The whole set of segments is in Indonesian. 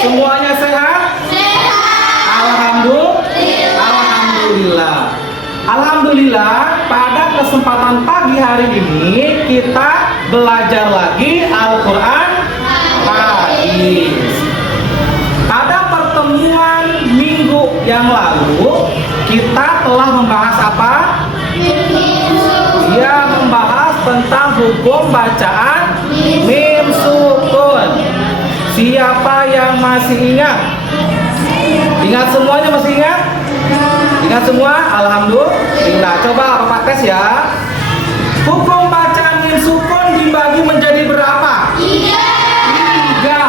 Semuanya sehat? Alhamdulillah. Alhamdulillah, pada kesempatan pagi hari ini kita belajar lagi Al-Quran hadis. Pada pertemuan minggu yang lalu kita telah membahas apa? Ya, membahas tentang hukum bacaan mim sukun. Siapa yang masih ingat? Ingat semuanya, masih ingat? Ingat semua? Alhamdulillah. Coba Bapak tes ya. Hukum bacaan mim sukun dibagi menjadi berapa? Tiga.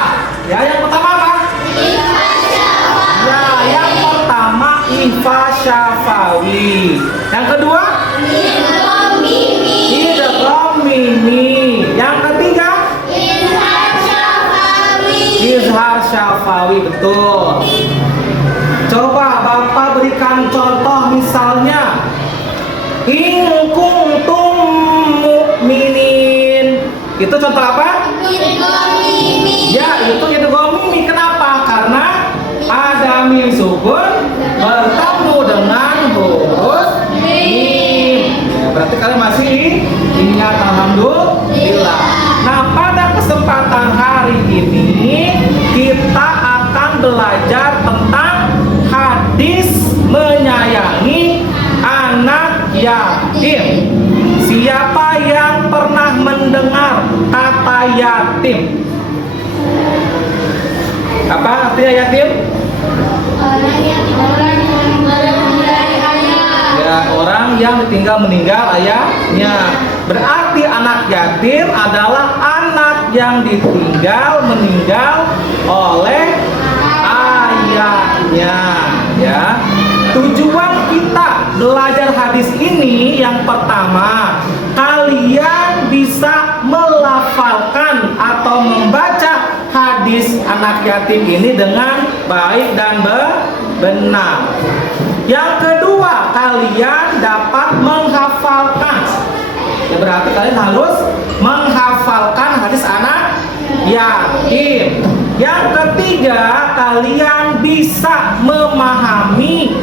Ya, yang pertama apa? Ya, yang pertama ifa syafawi. Yang kedua? Idgham mimi. Yang ketiga? Izhar syafawi. Betul. Coba Bapak berikan contoh, misalnya in kuntum mu'minin. Itu contoh apa? Ya, itu idgham mimi. Kenapa? Karena ada mim sukun bertemu dengan huruf mim. Ya, berarti kalian masih ingat. Alhamdulillah. Nah, pada kesempatan hari ini kita akan belajar tentang hadis menyayangi anak yatim. Siapa yang pernah mendengar kata yatim? Apa artinya yatim? Ya, orang yang meninggal ayahnya. Berarti anak yatim adalah anak yang meninggal oleh ayahnya. Ya. Tujuan kita belajar hadis ini yang pertama, kalian bisa melafalkan atau membaca hadis anak yatim ini dengan baik dan benar. Yang kedua, kalian dapat menghafalkan. Ya, berarti kalian harus menghafalkan hadis anak yatim. Yang ketiga, kalian bisa memahami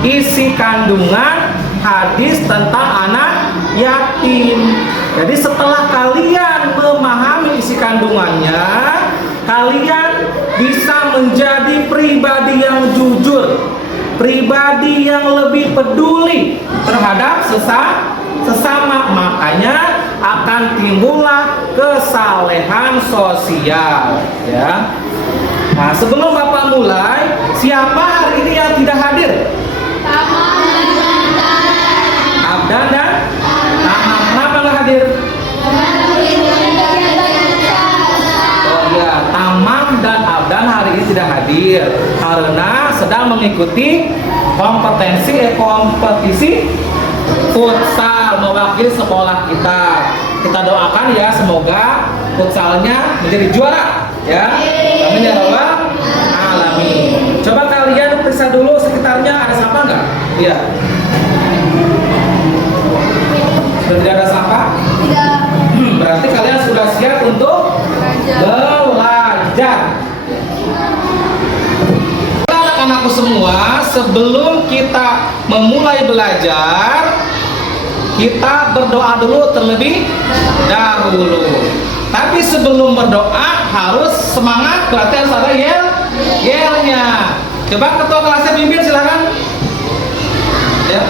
isi kandungan hadis tentang anak yatim. Jadi setelah kalian memahami isi kandungannya, kalian bisa menjadi pribadi yang jujur, pribadi yang lebih peduli terhadap sesama. Makanya akan timbullah kesalehan sosial, ya. Nah, sebelum Bapak mulai, siapa hari ini yang tidak hadir? Abdan dan Tamam. Kenapa nggak hadir? Oh iya, Tamam dan Abdan hari ini tidak hadir karena sedang mengikuti kompetisi futsal mewakili sekolah kita. Kita doakan ya, semoga futsalnya menjadi juara, ya. Amin ya rabbal alamin. Coba kalian periksa dulu sekitarnya, ada sampah nggak? Iya. Sudah tidak ada sampah? Tidak. Berarti kalian sudah siap untuk belajar. Anak-anakku semua, sebelum kita memulai belajar, kita berdoa dulu terlebih dahulu. Tapi sebelum berdoa harus semangat, berarti harus ada yelnya. Coba ketua kelasnya pimpin, silakan. Ya.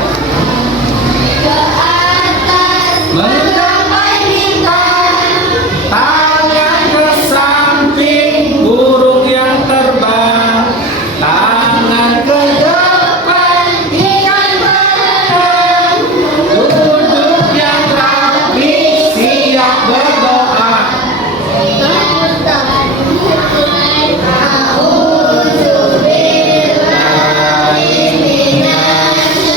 Menggapai bintang, tangan ke samping, burung yang terbang, tangan ke depan, ikan berenang, duduk yang rapi, siap berdoa. A'udzubillahi minasy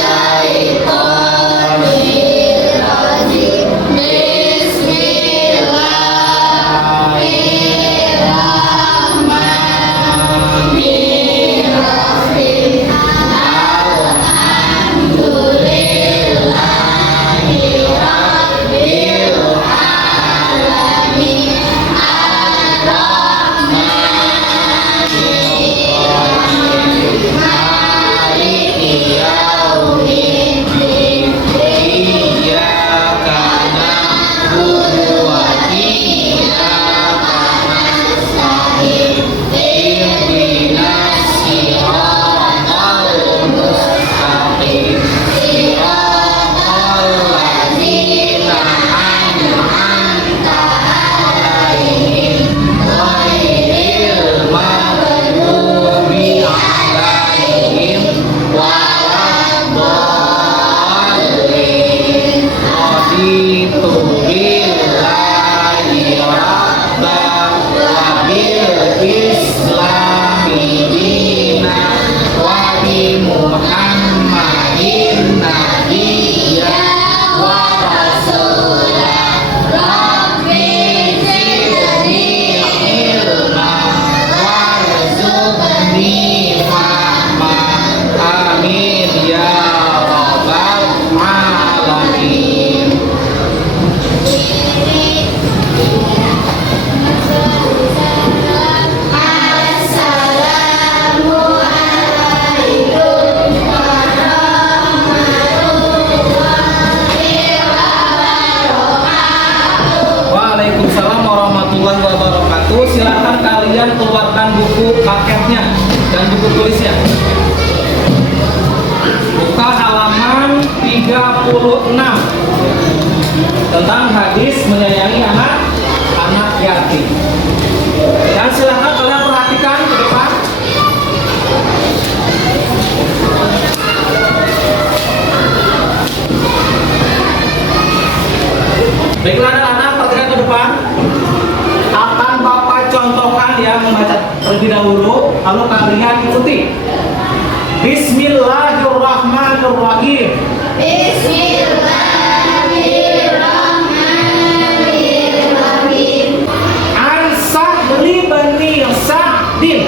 kalian keluarkan buku paketnya dan buku tulisnya. Buka halaman 36 tentang hadis menyayangi anak yatim. Dan silahkan kalian perhatikan ke depan. Baiklah anak-anak, perhatikan ke depan. Akan Bapak contohkan ya, membaca terlebih dahulu, lalu kalian ikuti. Bismillahirrahmanirrahim. Bismillahirrahmanirrahim. An Sahli bin Sa'din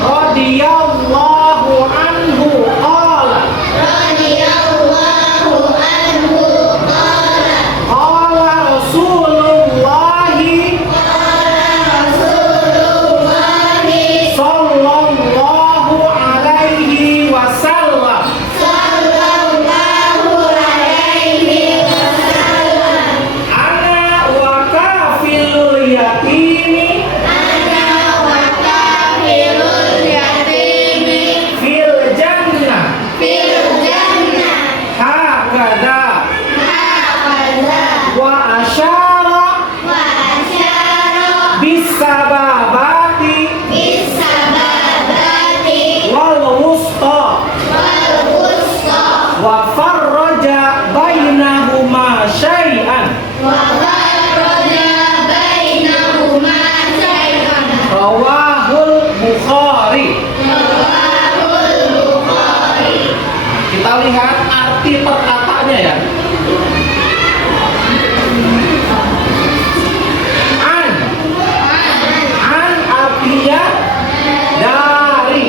radhiyallahu anhu qala qala Rasulullahi sallallahu alaihi wasallam ana wa kafilul yatimi fil jannah hakada wa asyara bisababati wal wusta wa farraja bainahuma syai'an rawahul Bukhari. Kita lihat arti perkataannya ya. An artinya dari.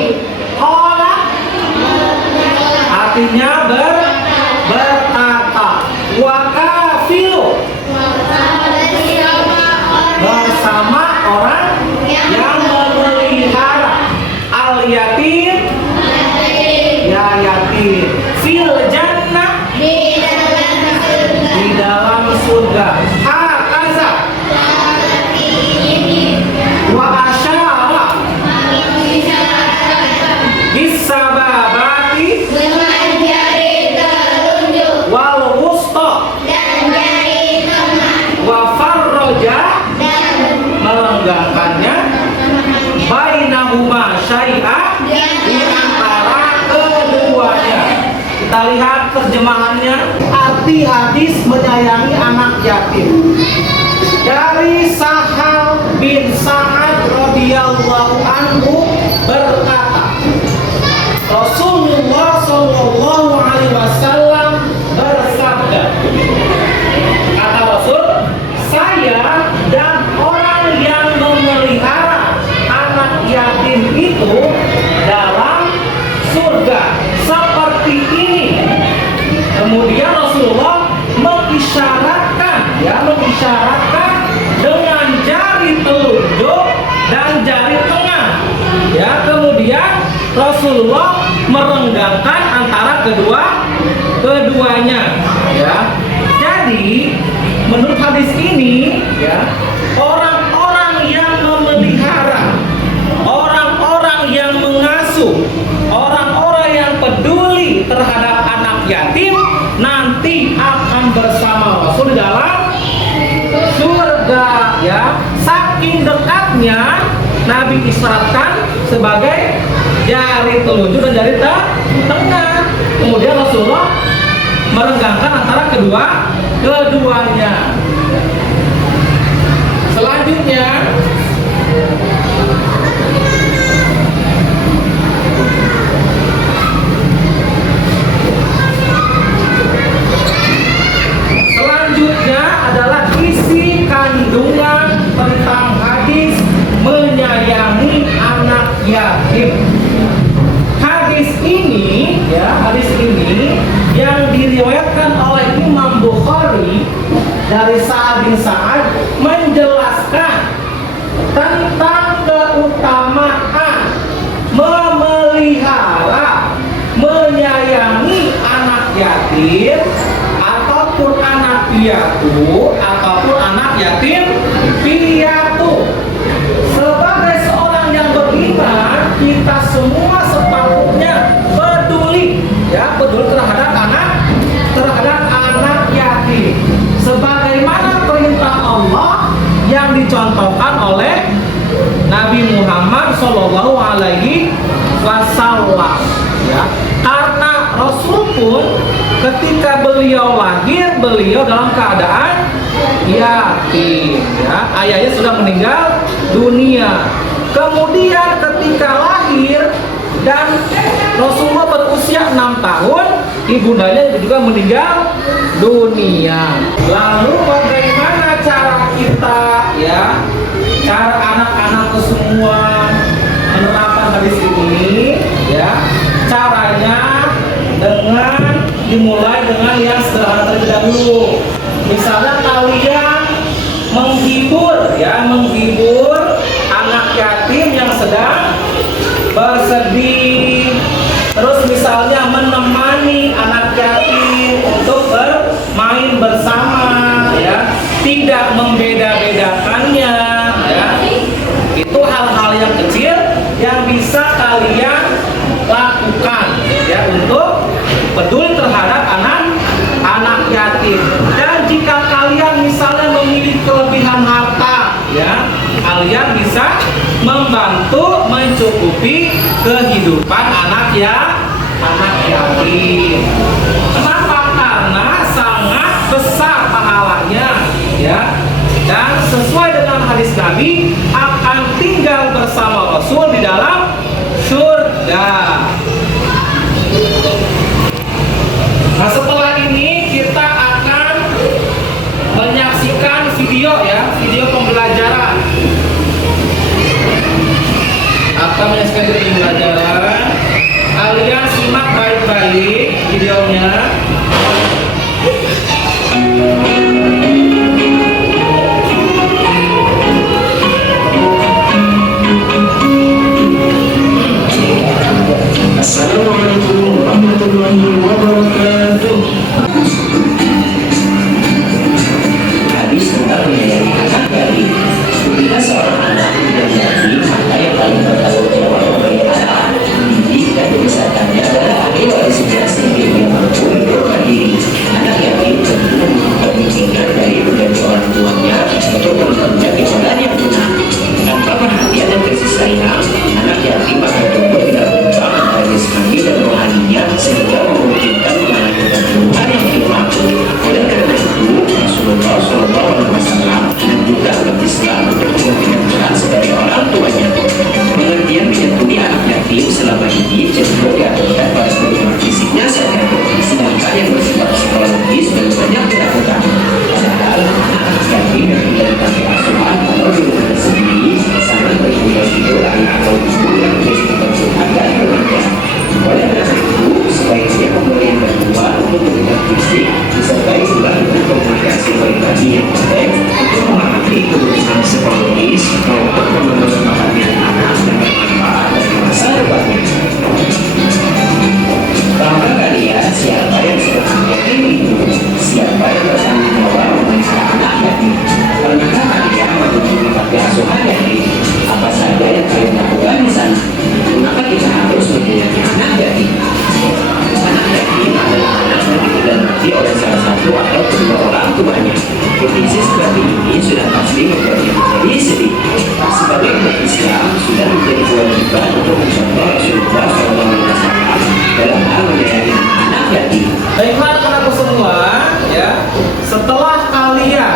Qala artinya berkata. Wa kafilu bersama orang yang memelihara al yatim ya yatim fil jannah di dalam surga. Hakaza wa asyara bisababati wal wusta wa farroja merenggangkannya bainahuma syai'ah di antara keduanya. Kita lihat terjemahannya. Arti hadis menyayangi anak yatim dari Sahal bin Sa'ad radhiyallahu anhu berkata, Rasulullah sallallahu alaihi wasallam bersabda, kata Rasul, saya dan orang yang memelihara anak yatim itu dalam surga seperti ini. Kemudian Rasulullah mengisyaratkan dengan jari telunjuk dan jari tengah. Ya, kemudian Rasulullah merenggangkan antara keduanya. Ya. Jadi menurut hadis ini ya, orang-orang yang memelihara, orang-orang yang mengasuh, orang-orang yang peduli terhadap anak yatim nanti akan bersama Rasul dalam surga ya. Saking dekatnya Nabi isyaratkan sebagai jari telunjuk dan jari tengah. Kemudian Rasulullah merenggangkan antara keduanya. Selanjutnya adalah isi kandungan tentang hadis menyayangi anak yatim. Hadis ini yang diriwayatkan oleh Imam Bukhari dari Sa'ad bin Sa'ad menjelaskan tentang keutamaan memelihara, menyayangi anak yatim ataupun anak piatu ataupun anak anak yatim piatu. Sebagai seorang yang beriman, kita semua sepatutnya peduli, ya, peduli terhadap anak yatim. Sebagaimana perintah Allah yang dicontohkan oleh Nabi Muhammad Shallallahu Alaihi Wasallam. Ya, karena Rasul pun ketika beliau lahir, beliau dalam keadaan yatim. Ya, ayahnya sudah meninggal dunia. Kemudian ketika lahir dan Rasulullah berusia 6 tahun, ibundanya juga meninggal dunia. Lalu bagaimana cara kita, ya, cara anak-anak semua menerapkan hadis ini? Ya, caranya dengan dimulai dengan yang sederhana terlebih dahulu. Misalnya kalian menghibur, ya, menghibur anak yatim yang sedang bersedih. Terus misalnya menemani anak yatim untuk bermain bersama, ya, tidak membeda-bedakannya, ya. Itu hal-hal yang kecil yang bisa kalian lakukan, ya, untuk peduli terhadap anak yatim. Dan jika kalian misalnya memiliki kelebihan harta, ya, kalian bisa membantu mencukupi kehidupan anak yatim. Kenapa? Karena sangat besar pahalanya, ya. Dan sesuai dengan hadis Nabi, akan tinggal bersama Rasul di dalam surga. Nah, setelah ini kita akan menyaksikan video, ya, video pembelajaran. Akan menyaksikan video pembelajaran. Kalian simak baik-baik videonya. Assalamualaikum warahmatullahi wabarakatuh. Hadis tentang menyayangi anak yatim. Ketika seorang anak tidak yatim, maka yang paling bertanggung jawab bagi anak, didik dan membesarkannya adalah ahli waris sejati yang mampu hidup mandiri. Anak yatim tentu membutuhkan bimbingan dari kedua orang tuanya untuk bekerja di jalan yang benar. Tanpa perhatian dan kasih sayang, anak yatim akan tumbuh tidak berkembang dari segi dan rohaninya sehingga memungkinkan melakukan Tuhan yang dimaksud. Oleh karena itu, Rasulullah SAW dan juga umat Islam untuk memberikan peran sebagai orang tuanya. Pengertian menyetujui anak yatim selama ini cenderung diartikan pada perkembangan fisiknya saja, sedangkan yang bersifat psikologis dan banyak dilakukan. Padahal anak yatim yang tinggal di panti asuhan atau di rumah sendiri sangat berguna hidup ayah atau ibu yang terus mempersiapkan dan bekerja. Oleh karena itu, sebaiknya memberi yang bantuan untuk memberikan fisik disertai juga dengan komunikasi pribadi yang baik untuk memahami kebutuhan psikologis maupun mengembangkan minat anak dan bermanfaat dari masa depannya. Bahwa kalian siapa yang sedang yatim itu, siapa yang bertanggung jawab memelihara anak yatim. Pernahkah kalian mengunjungi panti asuhan yatim? Apa saja yang kalian lakukan di sana? Mengapa kita harus mempunyai anak yatim? Anak yatim adalah anak yang ditinggal mati oleh salah satu atau kedua orang tuanya. Kondisi seperti ini sudah pasti membuat yang menjadi sedih. Sebagai umat Islam sudah menjadi kewajiban untuk mencontoh Rasulullah SAW dalam hal menyayangi anak yatim. Baiklah anak-anakku semua, ya, setelah kalian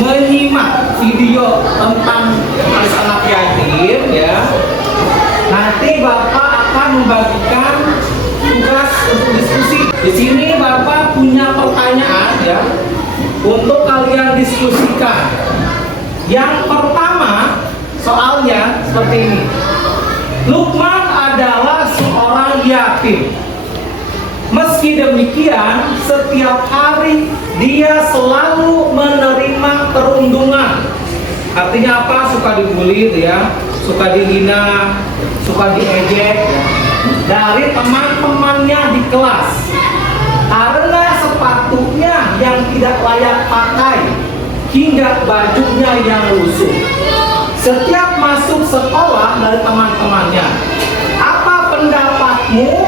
menyimak video tentang hadis anak yatim, ya, nanti Bapak akan membagikan tugas untuk diskusi. Di sini Bapak punya pertanyaan, ya, untuk kalian diskusikan. Yang pertama, soalnya seperti ini. Lukman adalah seorang yatim. Meski demikian, setiap hari dia selalu menerima perundungan. Artinya apa? Suka dibully, ya, suka dihina, suka diejek, ya, dari teman-temannya di kelas. Karena sepatunya yang tidak layak pakai, hingga bajunya yang lusuh. Setiap masuk sekolah dari teman-temannya. Apa pendapatmu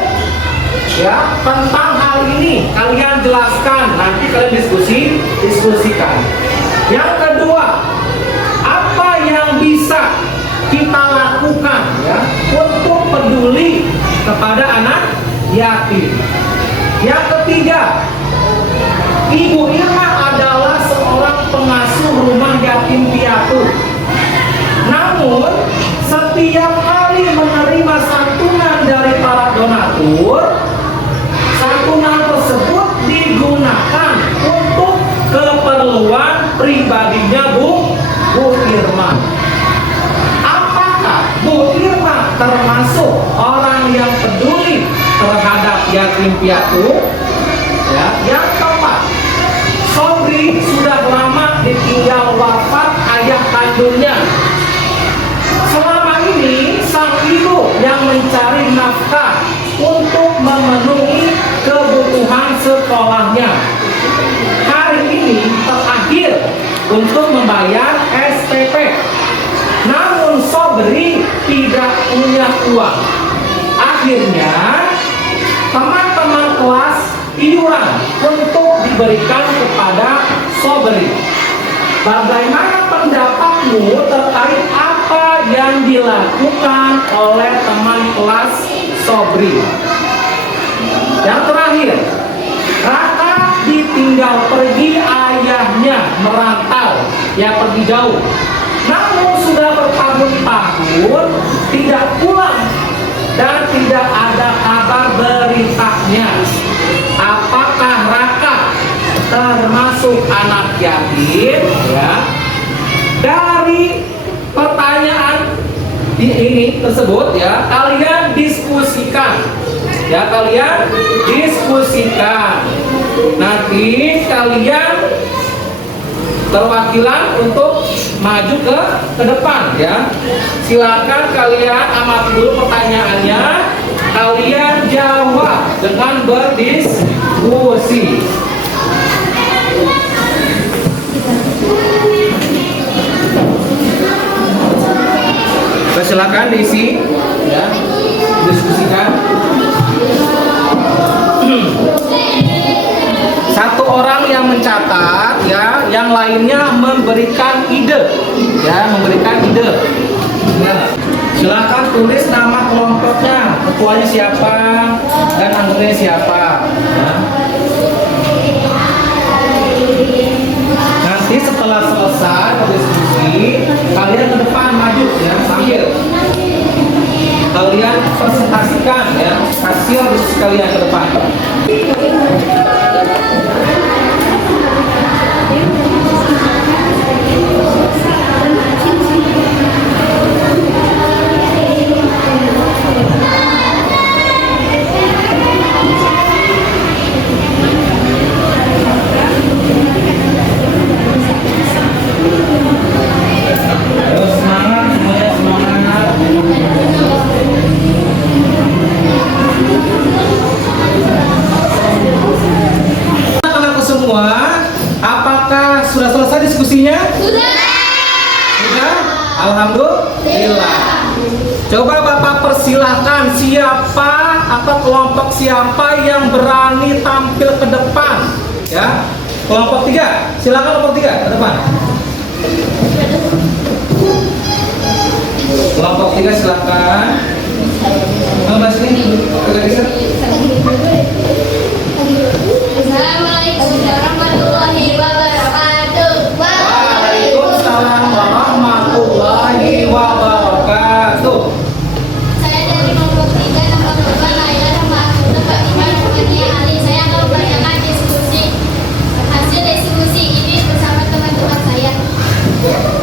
ya tentang hal ini? Kalian jelaskan, nanti kalian diskusikan. Yang kedua, apa yang bisa kita lakukan ya untuk peduli kepada anak yatim? Yang ketiga, Ibu Irma adalah seorang pengasuh rumah yatim piatu. Namun, setiap kali menerima santunan dari para donatur, santunan tersebut digunakan untuk keperluan pribadinya Bu Irma. Apakah Bu Irma termasuk orang yang peduli terhadap yatim piatu? Ya, yang keempat, Sobri sudah lama ditinggal wafat ayah kandungnya. Selama ini sang ibu yang mencari nafkah untuk memenuhi kebutuhan sekolahnya. Hari ini terakhir untuk membayar SPP. Namun Sobri tidak punya uang. Akhirnya teman-teman kelas iuran untuk diberikan kepada Sobri. Bagaimana pendapatmu terkait apa yang dilakukan oleh teman kelas Sobri? Yang terakhir, Raka ditinggal pergi ayahnya merantau, ya pergi jauh. Namun sudah bertahun-tahun tidak pulang dan tidak ada kabar beritanya. Apakah Raka termasuk anak yatim? Ya. Dari pertanyaan ini tersebut ya, kalian diskusikan. Ya, kalian diskusikan. Nanti kalian perwakilan untuk maju ke depan ya. Silakan kalian amati dulu pertanyaannya. Kalian jawab dengan berdiskusi. Silakan diisi ya, diskusikan. Satu orang yang mencatat ya, yang lainnya memberikan ide ya, memberikan ide. Ya. Silakan tulis nama kelompoknya, ketuanya siapa dan anggotanya siapa. Ya. Nanti setelah selesai berdiskusi, kalian ke depan maju ya, sambil kalian presentasikan ya hasil diskusi kalian ke depan. Apakah sudah selesai diskusinya? Sudah. Alhamdulillah. Coba Bapak persilahkan siapa atau kelompok siapa yang berani tampil ke depan ya. Kelompok 3, silakan kelompok 3 ke depan. Kelompok 3 silakan. Mbak sini agak geser. Assalamualaikum warahmatullahi wabarakatuh. Waalaikumsalam warahmatullahi wabarakatuh. Saya dari kelompok 3 nomor 2 Laila nama aku Pak Iman namanya Ali. Saya akan membacakan diskusi hasil diskusi ini bersama teman-teman saya.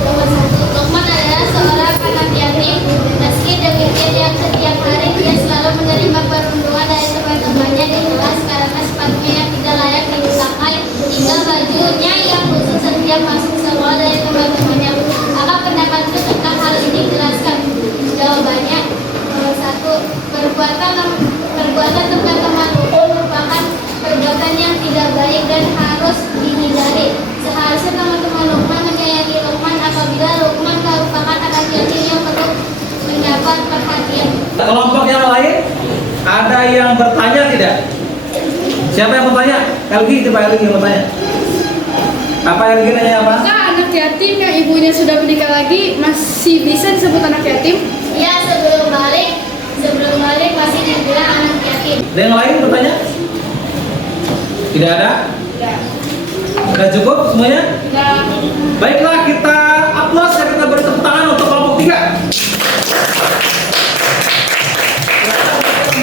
Nomor 1, Lukman adalah seorang anak yatim. Meski demikian setiap hari dia selalu menerima perundungan dari teman-temannya di kelas karena sepatunya yang tidak layak dipakai hingga bajunya yang khusus setiap masuk sekolah dari teman-temannya. Apa pendapatmu tentang hal ini? kelompok yang lain ada yang bertanya tidak? Siapa yang bertanya? Elgi, coba Elgi yang bertanya. Apa Elgi nanya apa? Apakah anak yatim yang ibunya sudah menikah lagi masih bisa disebut anak yatim? Ya, sebelum balik masih dibilang anak yatim. Ada yang lain bertanya? Tidak ada? Tidak. Sudah cukup semuanya? Tidak. Baiklah, kita aplaus ya, kita beri tepuk tangan untuk kelompok 3.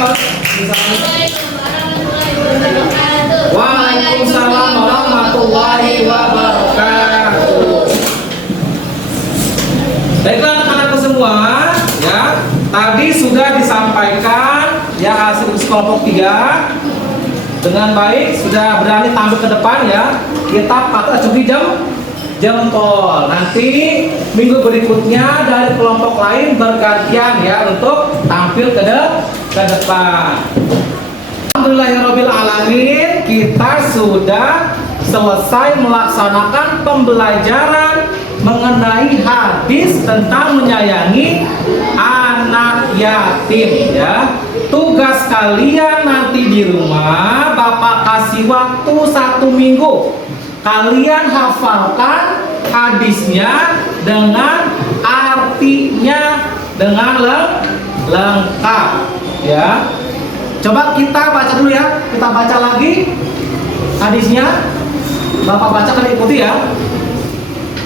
Assalamualaikum warahmatullahi wabarakatuh. Waalaikumsalam warahmatullahi wabarakatuh. Baiklah anak-anakku semua, ya. Tadi sudah disampaikan ya hasil kelompok 3 dengan baik, sudah berani tampil ke depan ya. Kita patut curi jempol. Nanti minggu berikutnya dari kelompok lain bergantian ya untuk tampil ke depan. Alhamdulillahirabbil alamin, kita sudah selesai melaksanakan pembelajaran mengenai hadis tentang menyayangi anak yatim ya. Tugas kalian nanti di rumah Bapak kasih waktu 1 minggu. Kalian hafalkan hadisnya dengan artinya dengan lengkap ya. Coba kita baca dulu ya. Kita baca lagi hadisnya. Bapak bacakan, ikuti ya.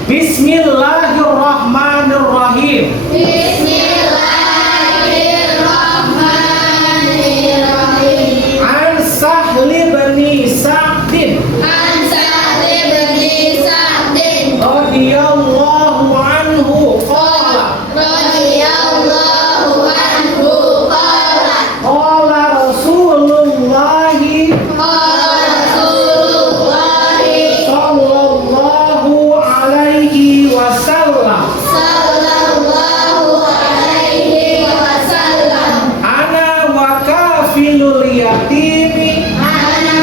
Bismillahirrahmanirrahim. Bismillahirrahmanirrahim. An Sahli bin Sa'din An Sa'li bin Sa'din radhiyallahu anhu qala radhiyallahu anhu qala qala Rasulullah qala Rasulullah sallallahu alaihi wasallam sallallahu alaihi wasallam ana wa kafilul yatimi ana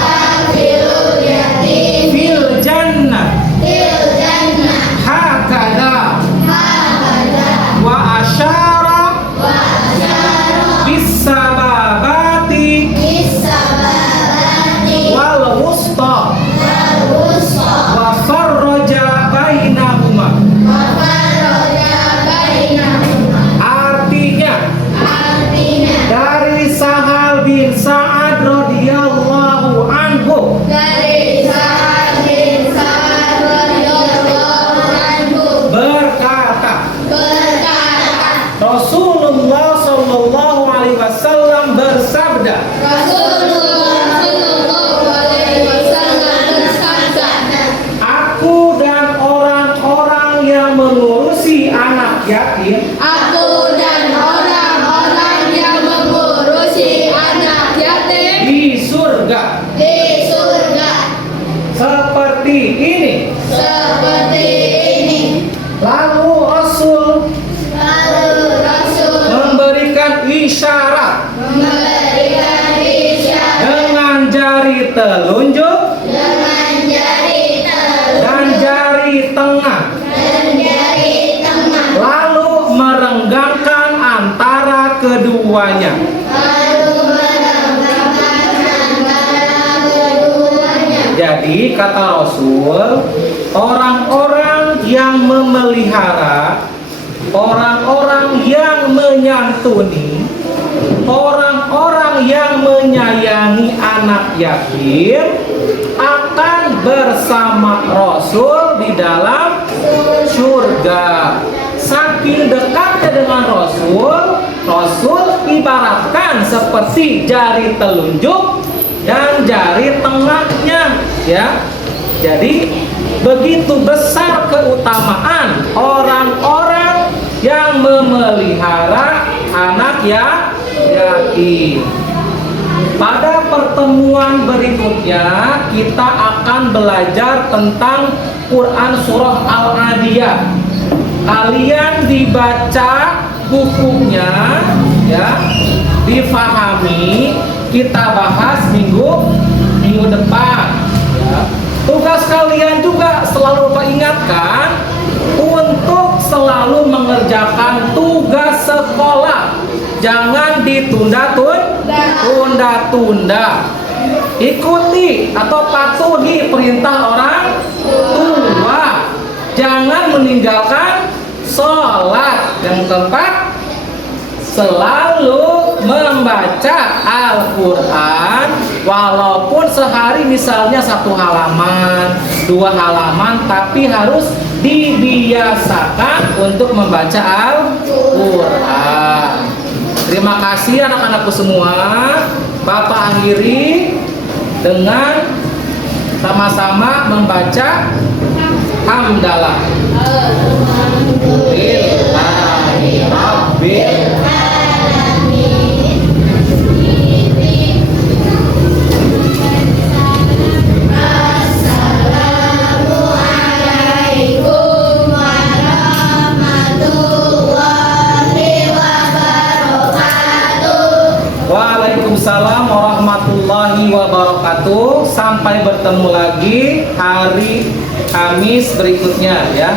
kafilul yatim fil jannah fil jannah hakada hakada wa asyara wa asyara bisababati bisababati wal wusta wal wusta wa farraja bainahuma. wa faraja bainahuma. Artinya Artinya dari Sahal bin Sa'ad radhiyallahu anhu dari Sa'ad bin Sa'ad radhiyallahu anhu berkata, Rasulullah sallallahu alaihi wasallam bersabda, Rasulullah sallallahu alaihi wasallam bersabda, aku dan orang-orang yang mengurusi anak yatim aku dan orang-orang yang mengurusi anak yatim di surga di surga seperti ini. seperti ini. Lalu Rasul Lalu Rasul memberikan isyarat memberikan isyarat dengan jari telunjuk dengan jari telunjuk dan jari tengah, dan jari tengah, lalu merenggangkan antara keduanya. lalu merenggangkan antara keduanya. Jadi kata Rasul, orang-orang yang memelihara, orang-orang yang menyantuni, orang-orang yang menyayangi anak yatim akan bersama Rasul di dalam surga. Saking dekatnya dengan Rasul, Rasul ibaratkan seperti jari telunjuk dan jari tengahnya, ya. Jadi begitu besar keutamaan orang-orang yang memelihara anak yatim. Pada pertemuan berikutnya kita akan belajar tentang Quran surah Al-Adiyah. Kalian dibaca bukunya ya, difahami, kita bahas minggu depan ya. Tugas kalian juga selalu Bapak ingatkan untuk selalu mengerjakan tugas sekolah. jangan ditunda-tunda. Ikuti atau patuhi perintah orang tua. Jangan meninggalkan sholat. Yang keempat, selalu membaca Al-Quran walaupun sehari misalnya 1 halaman, 2 halaman, tapi harus dibiasakan untuk membaca Al-Quran. Terima kasih anak-anakku semua. Bapak akhiri dengan sama-sama membaca hamdalah. Lillahi Rabbil Assalamualaikum warahmatullahi wabarakatuh. Waalaikumsalam warahmatullahi wabarakatuh. Sampai bertemu lagi hari Kamis berikutnya ya.